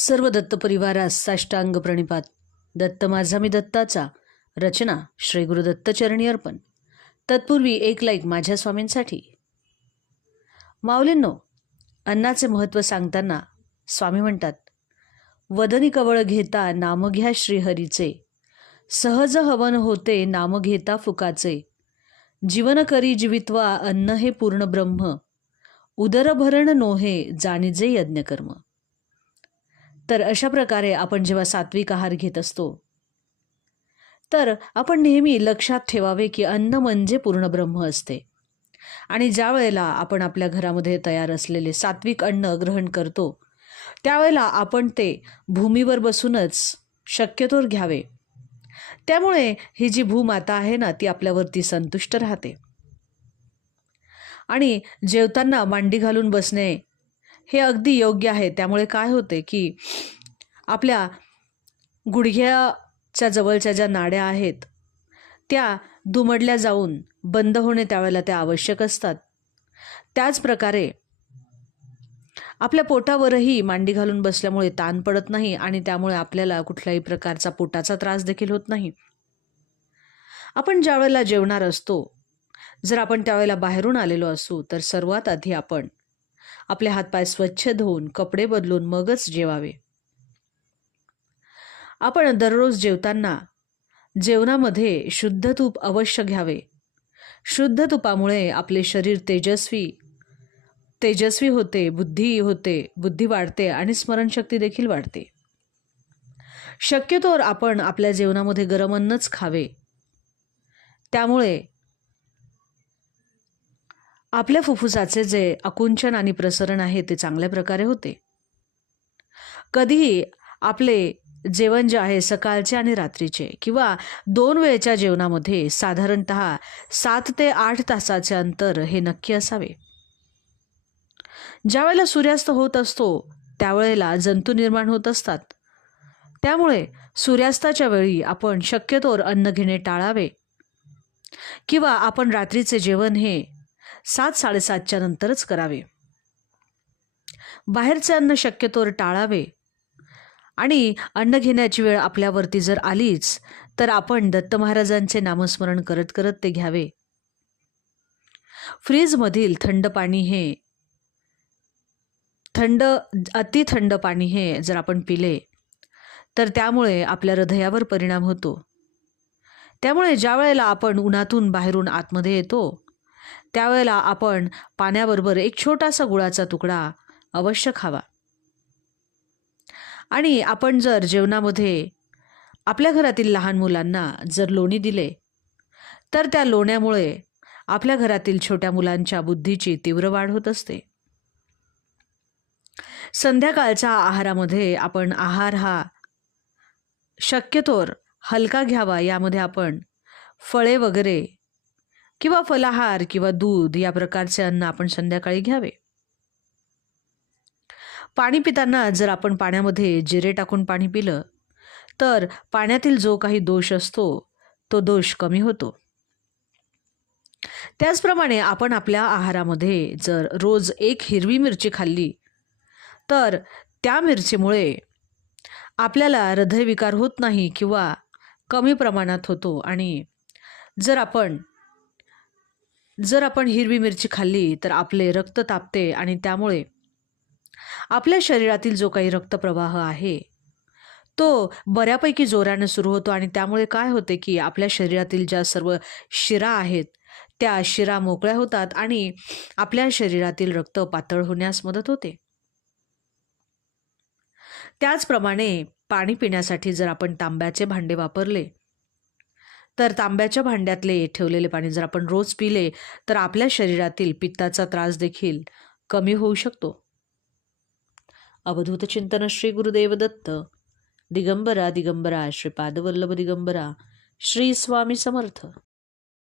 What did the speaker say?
सर्व दत्त परिवारास साष्टांग प्रणिपात. दत्त माझा मी दत्ताचा. रचना श्री गुरुदत्त चरणी अर्पण. तत्पूर्वी एक लाईक माझ्या स्वामींसाठी. माऊलींनो, अन्नाचे महत्त्व सांगताना स्वामी म्हणतात, वदनी कवळ घेता नाम घ्या श्रीहरीचे, सहज हवन होते नाम घेता फुकाचे, जीवन करी जीवित्वा अन्न हे पूर्ण ब्रह्म, उदरभरण नोहे जाणीजे यज्ञकर्म. तर अशा प्रकारे आपण जेव्हा सात्विक आहार घेत असतो तर आपण नेहमी लक्षात ठेवावे की अन्न म्हणजे पूर्ण ब्रह्म असते. आणि ज्या वेळेला आपण आपल्या घरामध्ये तयार असलेले सात्विक अन्न ग्रहण करतो त्यावेळेला आपण ते भूमीवर बसूनच शक्यतोवर घ्यावे. त्यामुळे ही जी भूमाता आहे ना, ती आपल्यावरती संतुष्ट राहते. आणि जेवताना मांडी घालून बसणे हे अगदी योग्य आहे. त्यामुळे काय होते की आपल्या गुडघ्याच्या जवळच्या ज्या नाड्या आहेत त्या दुमडल्या जाऊन बंद होणे त्यावेळेला त्या आवश्यक असतात. त्याच प्रकारे आपल्या पोटावरही मांडी घालून बसल्यामुळे ताण पडत नाही आणि त्यामुळे आपल्याला कुठल्याही प्रकारचा पोटाचा त्रास देखील होत नाही. आपण ज्या वेळेला जेवणार असतो, जर आपण त्यावेळेला बाहेरून आलेलो असू तर सर्वात आधी आपण आपले हातपाय स्वच्छ धुवून कपडे बदलून मगच जेवावे. आपण दररोज जेवताना जेवणामध्ये शुद्ध तूप अवश्य घ्यावे. शुद्ध तुपामुळे आपले शरीर तेजस्वी होते, बुद्धी वाढते आणि स्मरणशक्ती देखील वाढते. शक्यतोवर आपण आपल्या जेवणामध्ये गरम अन्नच खावे. त्यामुळे आपल्या फुफ्फुसाचे जे आकुंचन आणि प्रसरण आहे ते चांगल्या प्रकारे होते. कधीही आपले जेवण जे आहे सकाळचे आणि रात्रीचे किंवा 2 वेळेच्या जेवणामध्ये साधारणतः 7 ते 8 तासाचे अंतर हे नक्की असावे. ज्या वेळेला सूर्यास्त होत असतो त्यावेळेला जंतू निर्माण होत असतात. त्यामुळे सूर्यास्ताच्या वेळी आपण शक्यतोवर अन्न घेणे टाळावे किंवा आपण रात्रीचे जेवण हे 7-7:30च्या नंतरच करावे. बाहेरचे अन्न शक्यतोवर टाळावे. आणि अन्न घेण्याची वेळ आपल्यावरती जर आलीच तर आपण दत्त महाराजांचे नामस्मरण करत करत ते घ्यावे. फ्रीजमधील अति थंड पाणी हे जर आपण पिले तर त्यामुळे आपल्या हृदयावर परिणाम होतो. त्यामुळे ज्या वेळेला आपण उन्हातून बाहेरून आतमध्ये येतो त्यावेळेला आपण पाण्याबरोबर एक छोटासा गुळाचा तुकडा अवश्य खावा. आणि आपण जर जेवणामध्ये आपल्या घरातील लहान मुलांना जर लोणी दिले तर त्या लोण्यामुळे आपल्या घरातील छोट्या मुलांच्या बुद्धीची तीव्र वाढ होत असते. संध्याकाळच्या आहारामध्ये आपण आहार हा शक्यतोवर हलका घ्यावा. यामध्ये आपण फळे वगैरे किंवा फलाहार किंवा दूध या प्रकारचे अन्न आपण संध्याकाळी घ्यावे. पाणी पिताना जर आपण पाण्यामध्ये जिरे टाकून पाणी पिलं तर पाण्यातील जो काही दोष असतो तो दोष कमी होतो. त्याचप्रमाणे आपण आपल्या आहारामध्ये जर रोज 1 हिरवी मिरची खाल्ली तर त्या मिरचीमुळे आपल्याला हृदयविकार होत नाही किंवा कमी प्रमाणात होतो. आणि जर आपण हिरवी मिरची खाल्ली तर आपले रक्त तापते आणि त्यामुळे आपल्या शरीरातील जो काही रक्तप्रवाह आहे तो बऱ्यापैकी जोराने सुरू होतो. आणि त्यामुळे काय होते की आपल्या शरीरातील ज्या सर्व शिरा आहेत त्या शिरा मोकळ्या होतात आणि आपल्या शरीरातील रक्त पातळ होण्यास मदत होते. त्याचप्रमाणे पाणी पिण्यासाठी जर आपण तांब्याचे भांडे वापरले तर तांब्याच्या भांड्यातले ठेवलेले पाणी जर आपण रोज पिले तर आपल्या शरीरातील पित्ताचा त्रास देखील कमी होऊ शकतो. अवधूत चिंतन श्री गुरुदेव दत्त. दिगंबरा दिगंबरा श्रीपादवल्लभ दिगंबरा. श्री स्वामी समर्थ.